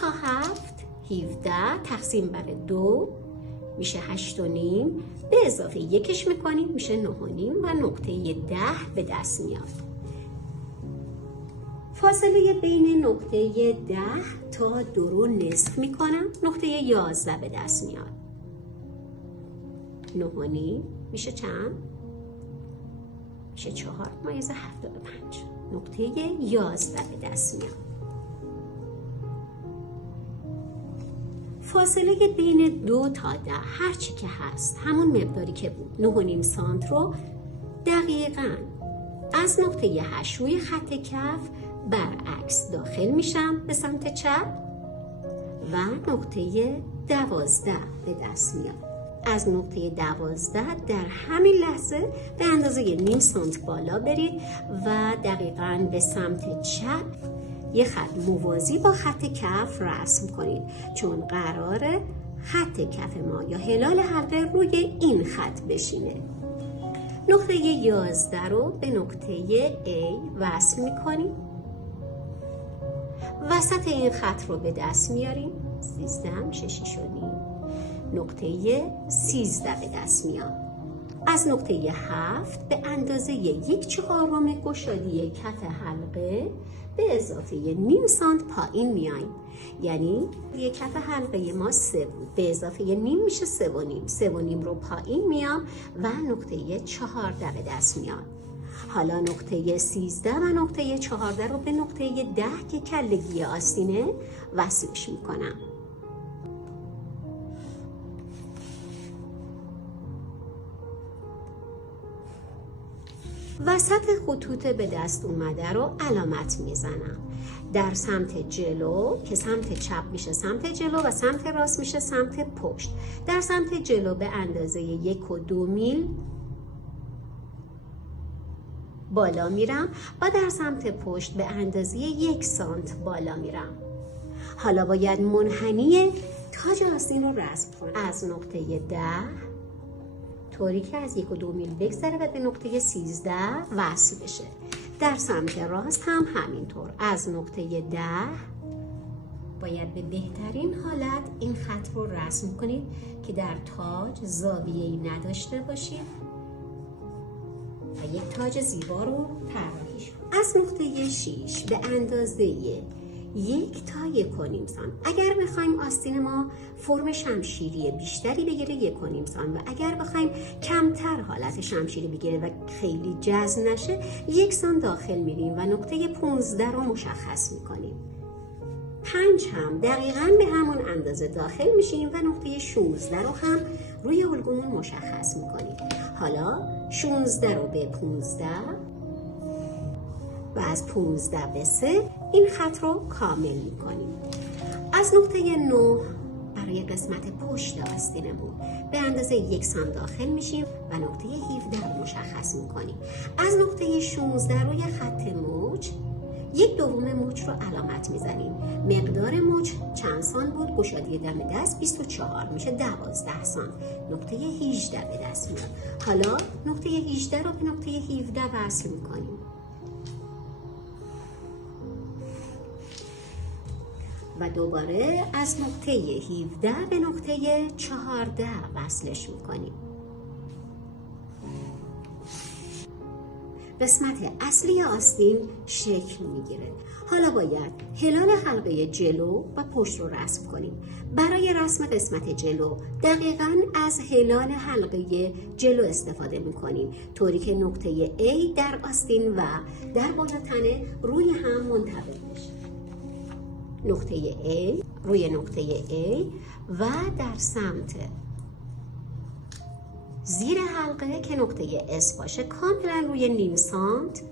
تا 7 17 تقسیم بر 2 میشه 8 و نیم، به اضافه یکش میکنیم میشه 9 و نیم و نقطه 10 به دست میاد. فاصله بین نقطه 10 تا 2 رو نصف میکنم، نقطه 11 به دست میاد. 9 و نیم میشه چند؟ میشه 4 مایز 75. نقطه 11 به دست میاد. فاصله بین 2 تا 10 هرچی که هست همون مقداری که بود 9 و نیم سانت رو دقیقاً از نقطه 8 روی خط کف برعکس داخل میشم به سمت چپ و نقطه 12 به دست میاد. از نقطه 12 در همین لحظه به اندازه نیم سانت بالا برید و دقیقاً به سمت چپ یه خط موازی با خط کف رسم کنید، چون قراره خط کف ما یا هلال حلقه روی این خط بشینه. نقطه 11 رو به نقطه A وصل میکنیم، وسط این خط رو به دست میاریم، 13 میشه 6 و نیم، نقطه 13 به دست میاد. از نقطه 7 به اندازه 1/4 گشادی کف حلقه به اضافه نیم سانت پایین میایم، یعنی یک کف حلقه ما 3 بود، به اضافه نیم میشه 3 و نیم. 3 و نیم رو پایین میام و نقطه 14 به دست میاد. حالا نقطه 13 و نقطه 14 رو به نقطه 10 که کلگی آستینه وصلش میکنم. وسط خطوط به دست اومده رو علامت میزنم. در سمت جلو که سمت چپ میشه سمت جلو و سمت راست میشه سمت پشت. در سمت جلو به اندازه 1 و 2 میل بالا میرم و در سمت پشت به اندازه 1 سانت بالا میرم. حالا باید منحنی تاج آستین رو رسم کنم. از نقطه 10 طوری که از 1 و 2 میل بگذره و به نقطه 13 وصل بشه. در سمت راست هم همینطور. از نقطه 10 باید به بهترین حالت این خط رو رسم کنید که در تاج زاویه‌ای نداشته باشید و یک تاج زیبا رو طراحیش کنید. از نقطه 6 به اندازه 1 تا 1 و نیم سانت. اگر بخوایم آستین ما فرم شمشیری بیشتری بگیره 1 و نیم سانت و اگر بخوایم کمتر حالت شمشیری بگیره و خیلی جذب نشه 1 سانت داخل میریم و نقطه 15 رو مشخص میکنیم. 5 هم دقیقاً به همون اندازه داخل میشیم و نقطه 16 رو هم روی الگومون مشخص میکنیم. حالا 16 رو به 15 و از 15 به 3 این خط رو کامل میکنیم. از نقطه 9 برای قسمت پشت آستینمون به اندازه 1 سانت داخل میشیم و نقطه 17 رو مشخص میکنیم. از نقطه 16 روی خط موج 1/2 موج رو علامت میزنیم. مقدار موج چند سانت بود؟ گشادی دم دست 24 میشه 12 سانت. نقطه 18 به دست میاد. حالا نقطه 18 رو به نقطه 17 وصل میکنیم. و دوباره از نقطه 17 به نقطه 14 وصلش میکنیم. قسمت اصلی آستین شکل میگیره. حالا باید هلال حلقه جلو و پشت رو رسم کنیم. برای رسم قسمت جلو دقیقاً از هلال حلقه جلو استفاده میکنیم، طوری که نقطه A در آستین و در بالا تنه روی هم منطبق بشه. نقطه A روی نقطه A و در سمت زیر حلقه که نقطه S باشه کاملا روی نیم سانت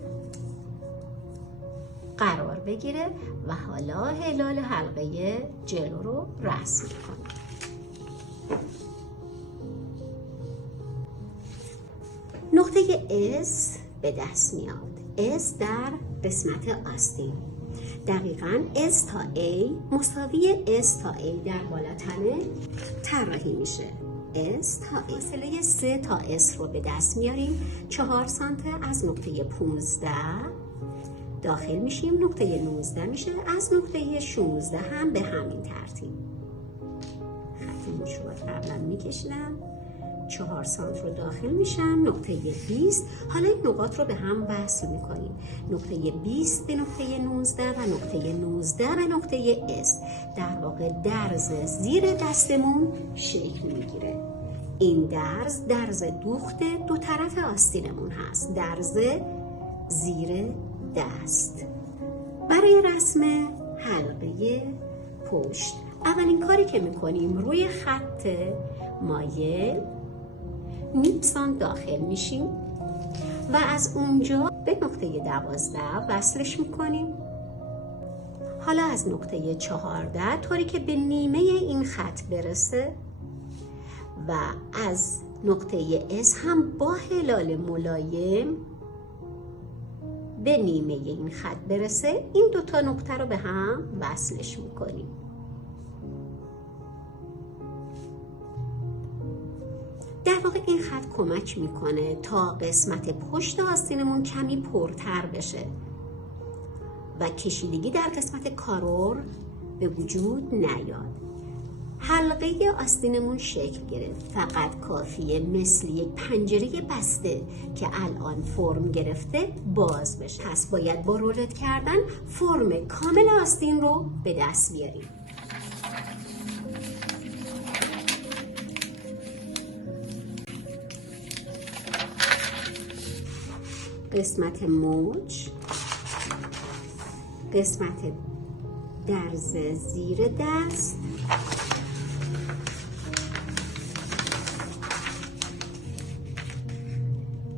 قرار بگیره و حالا هلال حلقه جلو رو رسم کنیم. نقطه S به دست میاد. S در قسمت آستین دقیقاً S تا A مساوی S تا A در بالاتنه طراحی میشه. S تا فاصله 3 تا S رو به دست میاریم. 4 سانت از نقطه 15 داخل میشیم، نقطه 19 میشه. از نقطه 16 هم به همین ترتیب خط موش رو قبلا میکشیدم، 4 سانت رو داخل میشم، نقطه 20. حالا این نقاط رو به هم وصل میکنیم، نقطه 20 به نقطه 19 و نقطه 19 به نقطه S. در واقع درز زیر دستمون شکل میگیره. این درز دوخت دو طرف آستینمون هست، درز زیر دست. برای رسم حلقه پشت اولین کاری که میکنیم روی خط مایل نیم سانت داخل میشیم و از اونجا به نقطه 12 وصلش میکنیم. حالا از نقطه 14 طوری که به نیمه این خط برسه و از نقطه S هم با هلال ملایم به نیمه این خط برسه، این دوتا نقطه رو به هم وصلش میکنیم. در واقع این خط کمک میکنه تا قسمت پشت آستینمون کمی پرتر بشه و کشیدگی در قسمت کارور به وجود نیاد. حلقه آستینمون شکل گرفت، فقط کافیه مثل یک پنجره بسته که الان فرم گرفته باز بشه. پس باید با رولت کردن فرم کامل آستین رو به دست بیاریم. قسمت موج، قسمت درز زیر دست،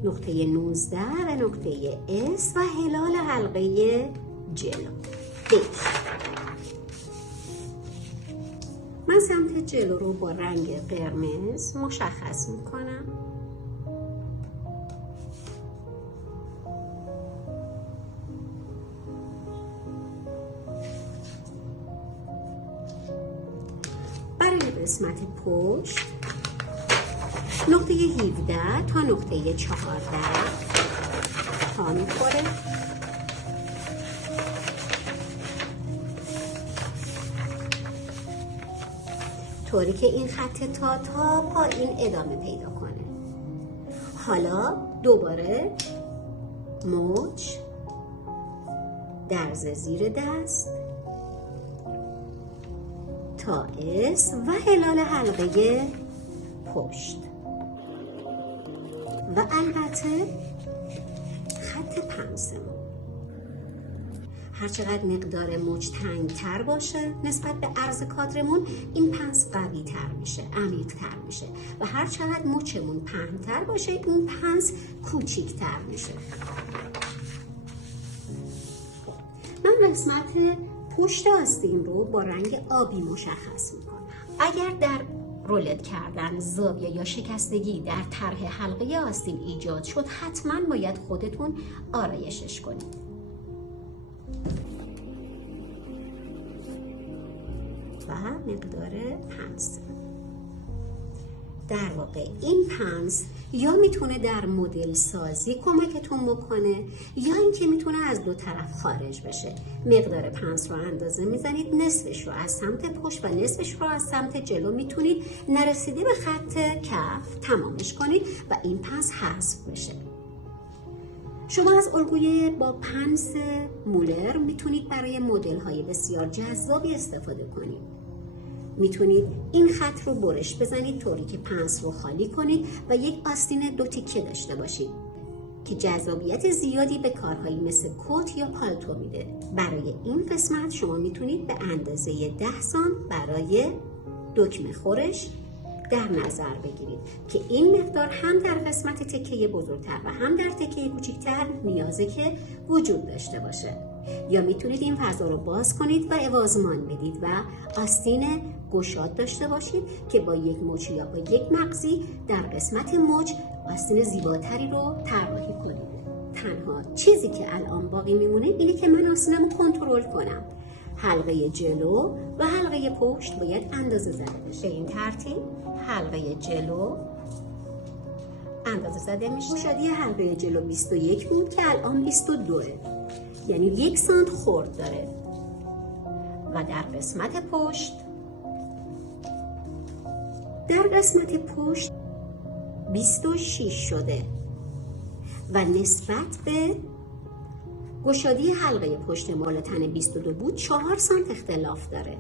نقطه 19 و نقطه S و هلال حلقه جلو. من سمت جلو رو با رنگ قرمز مشخص میکنم. برای قسمت پشت نقطه 17 تا نقطه 14 تا میخوره. طوری که این خط تا پایین ادامه پیدا کنه. حالا دوباره موج، درز زیر دست تا S و هلال حلقه پشت و البته خط پنسمون. هرچقدر مقدار موج تنگ تر باشه نسبت به عرض کادرمون، این پنس قوی تر میشه، عمیق تر میشه و هرچقدر موچمون پهن تر باشه این پنس کوچیک تر میشه. من قسمت پشت آستین رو با رنگ آبی مشخص میکنم. اگر در رولت کردن زاویه یا شکستگی در طرح حلقه آستین ایجاد شد، حتما باید خودتون آرایشش کنید. و مقدار پنس. در واقع این پنس یا میتونه در مدل سازی کمکتون بکنه یا اینکه میتونه از دو طرف خارج بشه. مقدار پنس رو اندازه میزنید، نصفش رو از سمت پشت و نصفش رو از سمت جلو میتونید نرسیده به خط کف تمامش کنید و این پنس حذف بشه. شما از الگوی با پنس مولر میتونید برای مدل های بسیار جذابی استفاده کنید. میتونید این خط رو برش بزنید طوری که پنس رو خالی کنید و یک آستین 2 تیکه داشته باشید که جذابیت زیادی به کارهایی مثل کت یا پالتو میده. برای این قسمت شما میتونید به اندازه 10 سانت برای دکمه خورش در نظر بگیرید که این مقدار هم در قسمت تکه بزرگتر و هم در تکه کوچکتر نیازه که وجود داشته باشه. یا میتونید این فضا رو باز کنید و عوضمان بدید و آستین گشاد داشته باشید که با یک مچ یا با یک مغزی در قسمت مچ آستین زیباتری رو طراحی کنید. تنها چیزی که الان باقی میمونه اینه که من آستینم رو کنترل کنم. حلقه جلو و حلقه پشت باید اندازه زده بشه. به این ترتیب حلقه جلو اندازه زده میشه. گشادی حلقه جلو 21 بود که الان 22. یعنی 1 سانت خرد داره و در قسمت پشت 26 شده و نسبت به گشادی حلقه پشت مال تن 22 بود 4 سانت اختلاف داره.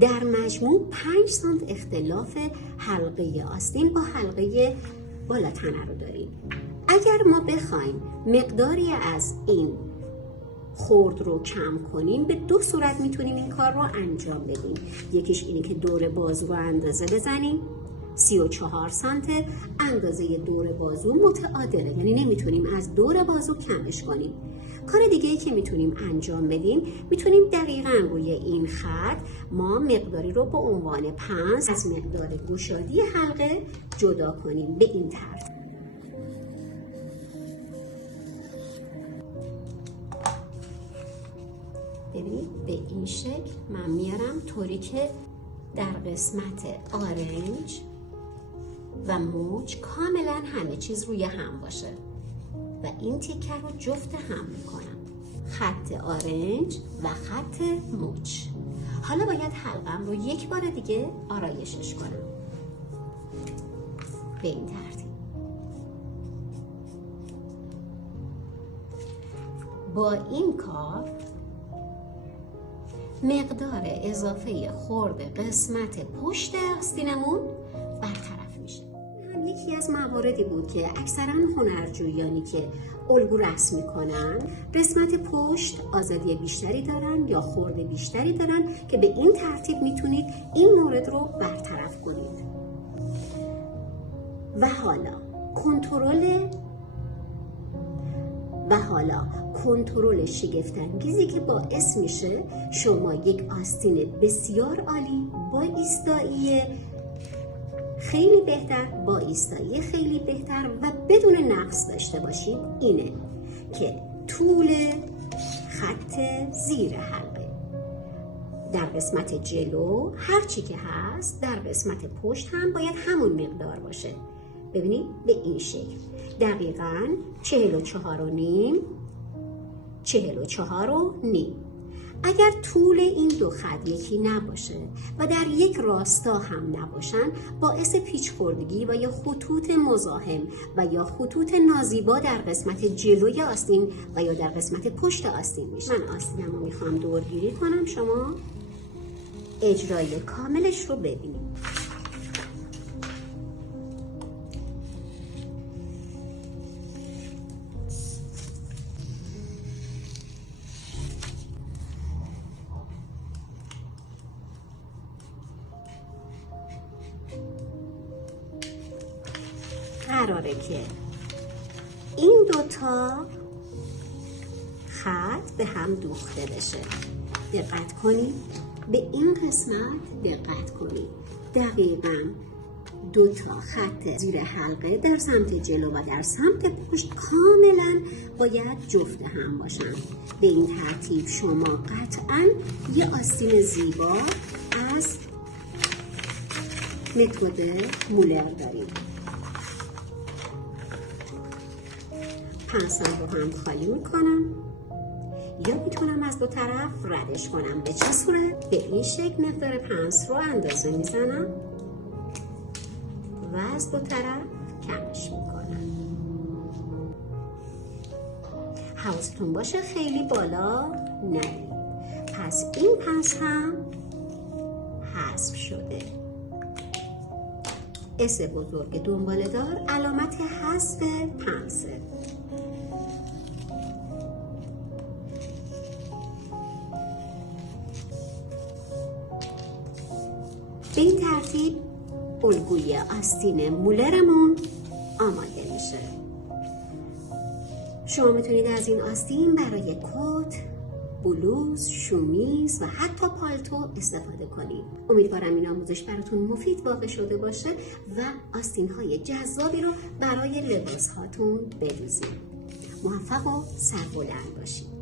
در مجموع 5 سانت اختلاف حلقه آستین با حلقه بالا تنه رو داریم. اگر ما بخوایم مقداری از این خرد رو کم کنیم، به 2 صورت میتونیم این کار رو انجام بدیم. یکیش اینه که دور بازو رو اندازه بزنیم، 34 سانت، اندازه دور بازو متعادله، یعنی نمیتونیم از دور بازو کمش کنیم. کار دیگه ای که میتونیم انجام بدیم، میتونیم دقیقاً روی این خط ما مقداری رو به عنوان 5 از مقدار گشادی حلقه جدا کنیم به این ترتیب. ببینید به این شکل من میارم طوری که در قسمت آرنج و موج کاملا همه چیز روی هم باشه و این تیکه رو جفت هم میکنم، خط آرنج و خط موج. حالا باید حلقم رو یک بار دیگه آرایشش کنم به این ترتیب. با این کار مقدار اضافه خرد قسمت پشت آستینمون برطرف میشه. هم یکی از مواردی بود که اکثرا هنرجویانی که الگو رسم میکنن قسمت پشت آزادی بیشتری دارن یا خرد بیشتری دارن که به این ترتیب میتونید این مورد رو برطرف کنید. و حالا کنترل شگفت‌انگیزی که باعث میشه شما یک آستین بسیار عالی با ایستایی خیلی بهتر و بدون نقص داشته باشید اینه که طول خط زیر حلقه در قسمت جلو هرچی که هست در قسمت پشت هم باید همون مقدار باشه. ببینید به این شکل دقیقاً 44.5. اگر طول این دو خط یکی نباشه و در یک راستا هم نباشن باعث پیچ خوردگی و یا خطوط مزاحم و یا خطوط نازیبا در قسمت جلوی آستین و یا در قسمت پشت آستین میشه. من آستینم رو میخوام دورگیری کنم، شما اجرای کاملش رو ببینید. قراره که این دوتا خط به هم دوخته بشه. دقت کنید به این قسمت، دقت کنید دقیقاً دوتا خط زیر حلقه در سمت جلو و در سمت پشت کاملا باید جفت هم باشن. به این ترتیب شما قطعاً یه آستین زیبا از متد مولر دارید. پنسل رو هم خالی میکنم یا میتونم از دو طرف ردش کنم. به چه صورت؟ به این شکل مقدار پنس رو اندازه میزنم و از دو طرف کمش میکنم. حواستون باشه خیلی بالا نرید. پس این پنس هم حذف شده. اس بزرگ دنباله دار علامت حذف پنسه. به این ترتیب الگوی آستین مولرمون آماده میشه. شما میتونید از این آستین برای کت، بلوز، شومیز و حتی پالتو استفاده کنید. امیدوارم این آموزش براتون مفید واقع شده باشه و آستین‌های جذابی رو برای لباس هاتون بدوزید. موفق و سربلند باشید.